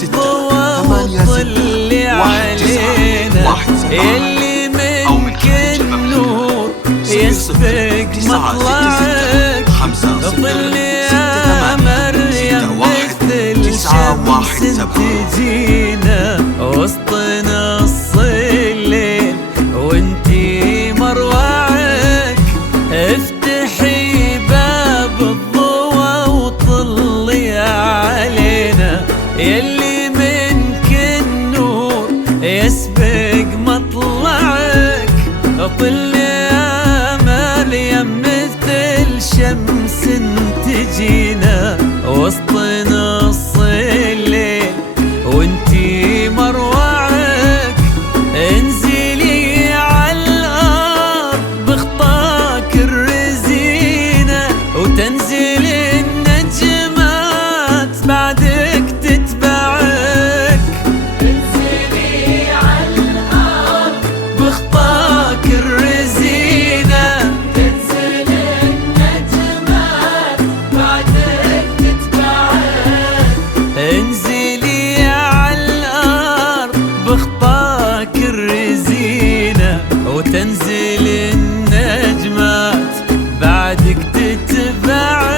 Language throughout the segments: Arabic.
بالضوى وطل علينا، يلي منك النور يسبق مطلعك، طل يا مريم مثل شمس تجينا وسط نص الليل وانتي مروعك، افتحي باب الضوى وطلي علينا، يلي منك النور يسبق مطلعك، طل يا مريم مثل شمس تجينا وسط نص الليل وانتي مروعك، انزلي عالارض بخطاك الرزينة وتنزل النجمات بعدك تتبعك، انزلي عالارض بخطاك الرزينة تنزل النجمات بعدك تتبعك، انزلي عالارض بخطاك الرزينة وتنزل النجمات بعدك تتبعك.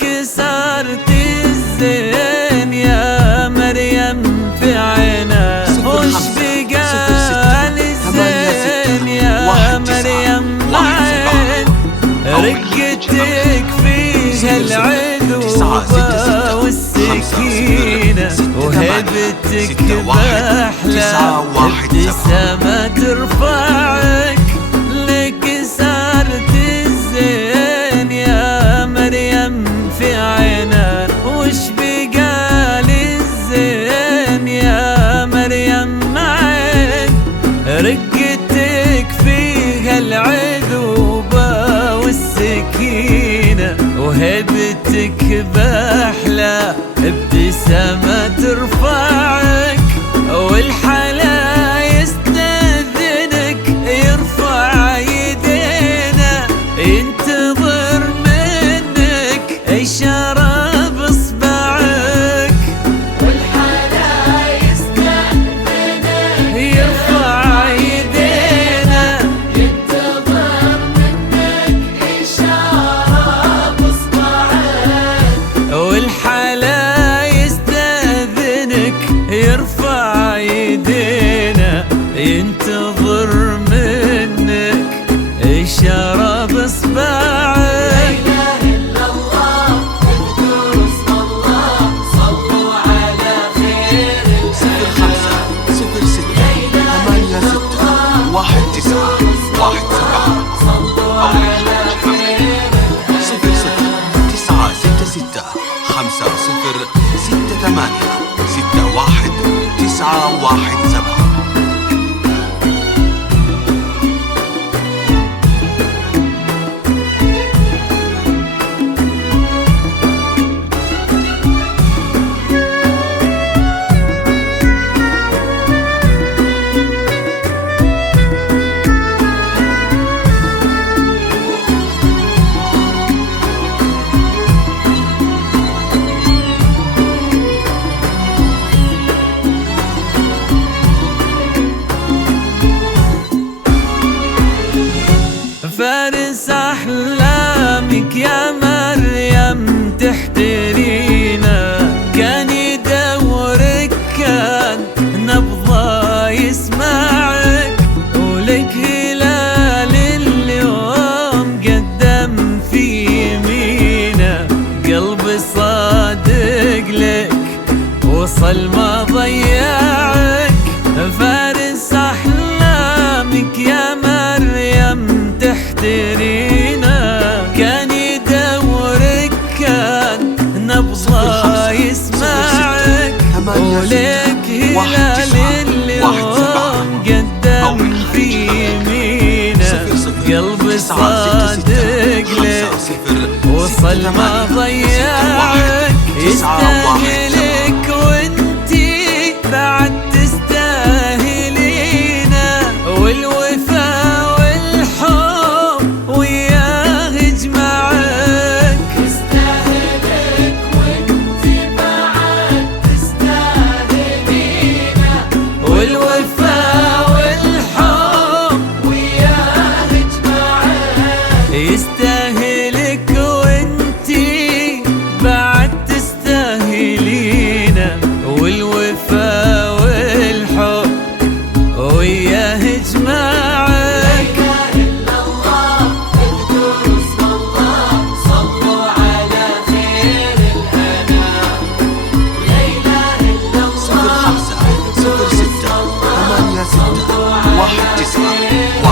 كسرت الزين يا مريم في عينا، وش بقى الزين يا مريم معين، رقتك فيها العذوبة والسكينة وهبتك بأحلى ابتسامة ترفعك، لكسرت الزين يا مريم في عينا، وش بقى للزين يا مريم معين، رقتك فيها العذوبة والسكينة وهبتك بأحلى ابتسامة ترفعك، والحلا يستأذنك يرفع يدينا ينتظر منك إشارة بإصبعك، والحلا يستأذنك يرفع يدينا ينتظر منك إشارة بإصبعك، والحلا يستأذنك يرفع يدينا ينتظر منك إشارة بإصبعك. قلبي صادق لك وصل ما ضيعك، يستاهلك وانتي بعد تستاهلينا، والوفا والحب وياه يجمعك. يستاهلك وانتي بعد تستاهلينا، والوفا والحب وياه يجمعك. يستاهلك وانتي بعد تستاهلينا، والوفا والحب وياه يجمعك. لا إله إلا الله، اذكروا اسم الله، صلوا على خير الأنام. لا إله إلا الله، 05 06 86 19 1